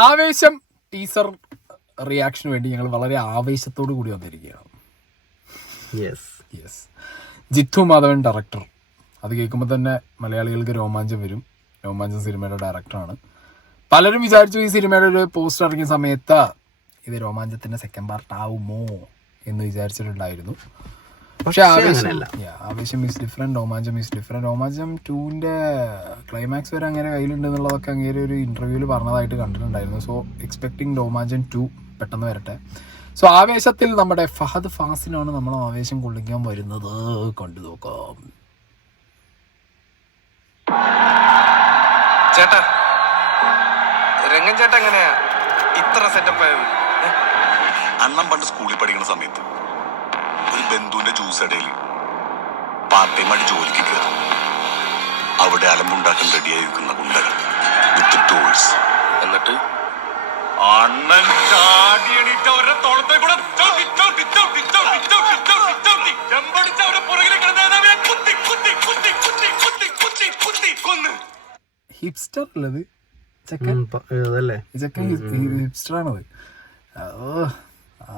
ആവേശം ടീസർ റിയാക്ഷന് വേണ്ടി ഞങ്ങൾ വളരെ ആവേശത്തോടു കൂടി വന്നിരിക്കുകയാണ്. ജിത്തു മാധവൻ ഡയറക്ടർ. അത് കേൾക്കുമ്പോൾ തന്നെ മലയാളികൾക്ക് രോമാഞ്ചം വരും. രോമാഞ്ചം സിനിമയുടെ ഡയറക്ടറാണ്. പലരും വിചാരിച്ചു ഈ സിനിമയുടെ ഒരു പോസ്റ്റർ ഇറങ്ങിയ സമയത്ത് ഇത് രോമാഞ്ചത്തിന്റെ സെക്കൻഡ് പാർട്ട് ആവുമോ എന്ന് വിചാരിച്ചിട്ടുണ്ടായിരുന്നു. പക്ഷെ Aavesham is different, Romancham is different. Romancham 2ന്റെ ക്ലൈമാക്സ് വരെ അങ്ങനെ കയ്യിലുണ്ട് എന്നുള്ളതൊക്കെ അങ്ങനെ ഒരു ഇന്റർവ്യൂവിൽ പറഞ്ഞതായിട്ട് കണ്ടിട്ടുണ്ടായിരുന്നു. സോ എക്സ്പെക്ടിങ് രോമാഞ്ചം 2 പെട്ടെന്ന് വരട്ടെ. സോ ആവേശത്തിൽ നമ്മുടെ ഫഹദ് ഫാസിലാണ് നമ്മൾ ആവേശം കൊള്ളിക്കാൻ വരുന്നത്. കണ്ടു നോക്കാം. ചേട്ടാ, രംഗൻ ചേട്ടാ എങ്ങനെയാ ഇത്ര സെറ്റപ്പ് ആയത്? അണ്ണൻ പണ്ട് സ്കൂളിൽ പഠിക്കുന്ന സമയത്ത് ഒരു ബന്ധുവിന്റെ ജ്യൂസ് ഇടയിൽ പാർട്ട് ടൈം ആയിട്ട് ജോലിക്ക് കയറി. അവിടെ അലമ്പുണ്ടാക്കാൻ റെഡിയായി നിൽക്കുന്ന ഗുണ്ടകൾ വിത്ത് ടൂൾസ്. എന്നിട്ട് അണ്ണൻ ചാടി എണീറ്റ അവരുടെ തോളത്തെ കൂടെ ഹിപ്സ്റ്റർ അല്ലത് ചെക്കൻ, ചെക്കൻ ഹിപ്സ്റ്റർ ആണത്.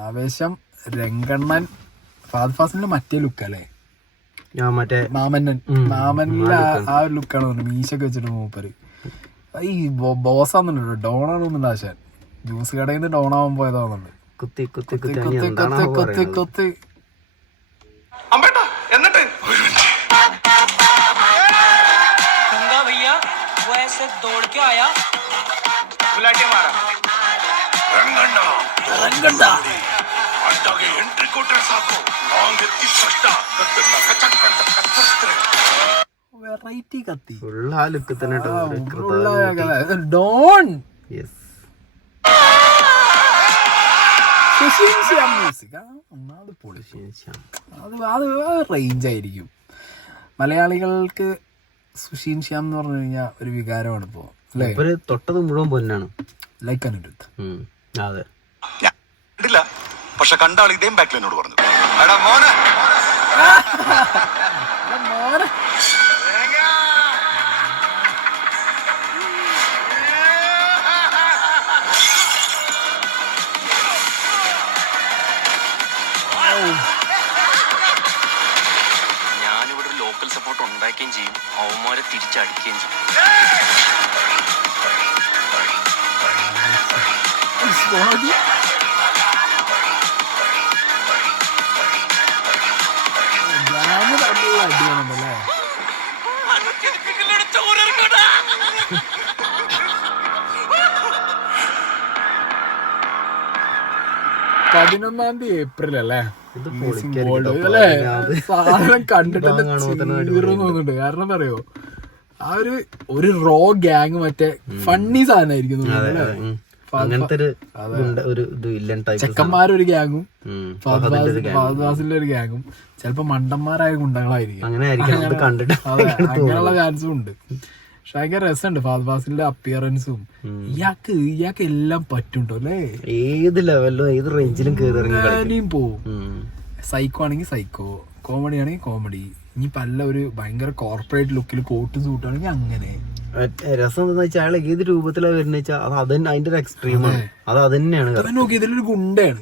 ആവേശം രംഗണ്ണൻ ഫഹദ് ഫാസിലിന്റെ മറ്റേ ലുക്ക് അല്ലേ, മാമനിലെ ആ ഒരു ലുക്കാണ് തോന്നുന്നു. മീശൊക്കെ വെച്ചിട്ട് മൂപ്പര് ഈ ബോസാന്നുണ്ടോ, ഡോണാണെന്നുണ്ട് ആശാൻ. ജ്യൂസ് കടയിൽ നിന്ന് ഡോണാവാൻ പോയതാണെന്നുണ്ട്. കുത്തി കുത്തി കുത്തി കുത്തി കുത്തി दौड़ के आया, बुलाटे मारा. एंट्री कोटर साको लॉन्ग एत्ती फस्टा कत्तना कचक कचक कचक വെറൈറ്റി കത്തി ഫുൾ ആ ലുക്ക് തന്നെ ഡോൺ. അത് റേഞ്ച് ആയിരിക്കും. മലയാളികൾക്ക് സുഷീൻ ശ്യാം എന്ന് പറഞ്ഞു കഴിഞ്ഞാൽ ഒരു വികാരമാണ് ഇപ്പോ അല്ലേ. തൊട്ടത് മുഴുവൻ പൊന്നാണ്. ലൈക്ക് അനിരുദ്ധ്. അതെ, പക്ഷെ കണ്ടാൾ ഇതേം ബാക്കിൽ എന്നോട് പറഞ്ഞു, ഞാനിവിടെ ഒരു ലോക്കൽ സപ്പോർട്ട് ഉണ്ടാക്കുകയും ചെയ്യും, അവന്മാരെ തിരിച്ചടിക്കുകയും ചെയ്യും. അടിയാണല്ലേ 11 ഏപ്രിൽ അല്ലേ അല്ലേ. സാധനം കണ്ടിട്ട് തോന്നുന്നുണ്ട്. കാരണം പറയോ, ആ ഒരു റോ ഗ്യാങ് മറ്റേ ഫണ്ണി സാധനമായിരിക്കും. ചെക്കന്മാരൊരു ഗ്യാങ്ങും ഫഹദ് ഫാസിലിന്റെ ഒരു ഗ്യാങ്ങും ചിലപ്പോ മണ്ടന്മാരായ ഗുണ്ടകളായിരിക്കും. അങ്ങനെയുള്ള ചാൻസും ഉണ്ട്. പക്ഷെ ഭയങ്കര രസമുണ്ട് ഫഹദ് ഫാസിലിന്റെ അപ്പിയറൻസും. ഇയാൾക്ക് എല്ലാം പറ്റുണ്ടോ അല്ലേ, ഏത് ലെവലിലും ഏത് റേഞ്ചിലും കേറിയും പോവും. സൈക്കോ ആണെങ്കിൽ സൈക്കോ, കോമഡി ആണെങ്കിൽ കോമഡി. ഇനി പല ഒരു ഭയങ്കര കോർപ്പറേറ്റ് ലുക്കിൽ കോട്ടും സൂട്ടാണെങ്കിൽ അങ്ങനെ. രസം എന്താ വെച്ചാൽ അയാൾ ഏത് രൂപത്തിലാണ് വരുന്ന വെച്ചാൽ അത് അതന്നെ അതിന്റെ ഒരു എക്സ്ട്രീമാണ്. അത് അതന്നെയാണ്. നോക്കി ഇതിലൊരു ഗുണ്ടയാണ്,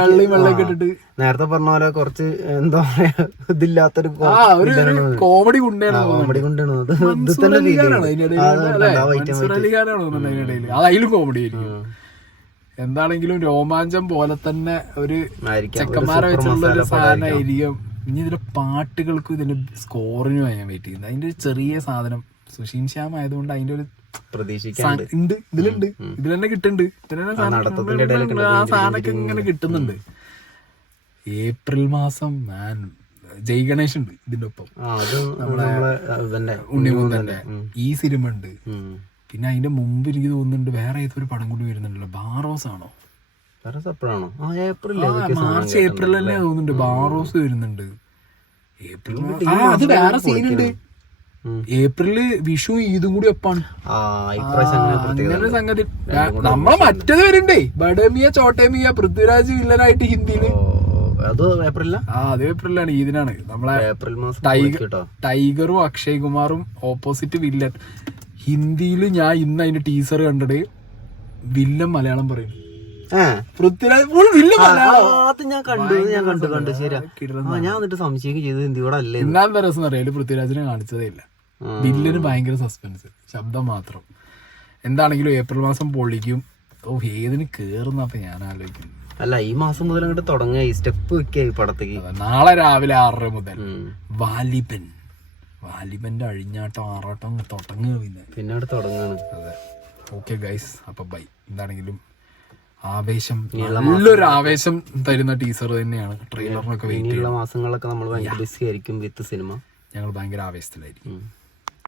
വെള്ളയും വെള്ളയൊക്കെ ഇട്ടിട്ട്. നേരത്തെ പറഞ്ഞ പോലെ കുറച്ച് എന്താ പറയാ ഇതില്ലാത്തൊരു കോമഡി ഗുണ്ടയാണ്. കോമഡി ഗുണ്ടാണ് അത്. അതിലും കോമഡി ആയിരിക്കും. എന്താണെങ്കിലും രോമാഞ്ചം പോലെ തന്നെ ഒരു ചെക്കന്മാരെ വെച്ചുള്ള ഒരു സാധനമായിരിക്കും. ഇനി ഇതിലെ പാട്ടുകൾക്കും ഇതിന്റെ സ്കോറിനും ഞാൻ വെയിറ്റ് ചെയ്യുന്നത്. അതിന്റെ ഒരു ചെറിയ സാധനം സുഷീൻ ശ്യാം ആയതുകൊണ്ട് അതിന്റെ ഒരു പ്രതീക്ഷിക്കുന്നുണ്ട്. ഇതിലുണ്ട്, ഇതിൽ തന്നെ കിട്ടുന്നുണ്ട്. ആ സാധനമൊക്കെ ഇങ്ങനെ കിട്ടുന്നുണ്ട്. ഏപ്രിൽ മാസം ജയ് ഗണേഷ് ഉണ്ട് ഇതിന്റെ ഒപ്പം, നമ്മളെ ഉണ്ണിമുന്തന്റെ ഈ സിനിമ ഉണ്ട്. പിന്നെ അതിന്റെ മുമ്പ് എനിക്ക് തോന്നുന്നുണ്ട് വേറെ ഏതൊരു പടം കൂടി വരുന്നുണ്ടല്ലോ, ബാറോസ് ആണോ, മാർച്ച് ഏപ്രിൽ തന്നെ തോന്നുന്നുണ്ട് ബാറോസ് വരുന്നുണ്ട്. ഏപ്രിൽ അത് വേറെ സീനുണ്ട്. ഏപ്രില് വിഷു ഈദും കൂടി ഒപ്പാണ്. അങ്ങനെ സംഗതി. നമ്മളെ മറ്റേത് വരുന്നുണ്ടേ, ബഡേമിയ ചോട്ടേമിയ പൃഥ്വിരാജ് വില്ലനായിട്ട് ഹിന്ദിയില്. അത് ഏപ്രിലാണ്, ഈദിനാണ്. നമ്മളെ ടൈഗറും അക്ഷയ് കുമാറും ഓപ്പോസിറ്റ് വില്ലൻ. ഹിന്ദിയിൽ ഞാൻ ഇന്ന് അതിന്റെ ടീസർ കണ്ടിട്ട് വില്ലൻ മലയാളം പറയുന്നു. പൃഥ്വിരാജ് വില്ലൻ അത് ഞാൻ കണ്ടു ശരിയാ. ഞാൻ എന്നിട്ട് സംശയം ചെയ്ത് ഹിന്ദിയോടെ അല്ലേ. എന്നാ രസം അറിയാല് പൃഥ്വിരാജിനെ കാണിച്ചതേ ഇല്ല. വില്ലന് ഭയങ്കര സസ്പെൻസ്, ശബ്ദം മാത്രം. എന്താണെങ്കിലും ഏപ്രിൽ മാസം പൊളിക്കും. ഏതിന് കേറുന്നപ്പ ഞാൻ ആലോചിക്കുന്നു. അല്ല ഈ മാസം മുതൽ അങ്ങോട്ട് തുടങ്ങുക, ഈ സ്റ്റെപ്പ് വെക്കുക പടത്തേക്ക്. നാളെ രാവിലെ 6 മുതൽ വാലിബന്റെ അഴിഞ്ഞാട്ടം ആറാട്ടം തുടങ്ങുക. പിന്നെ അവിടെ തുടങ്ങാണ്. അതെ, ഓക്കെ ഗൈസ്, അപ്പൊ ബൈ. എന്താണെങ്കിലും ആവേശം, നല്ലൊരു ആവേശം തരുന്ന ടീസർ തന്നെയാണ്. ട്രെയിലറിനൊക്കെ വെയിറ്റ് ചെയ്യുന്ന മാസങ്ങളൊക്കെ നമ്മൾ ഭയങ്കര ബിസി ആയിരിക്കും വിത്ത് സിനിമ. ഞങ്ങൾ ഭയങ്കര ആവേശത്തിലായിരിക്കും.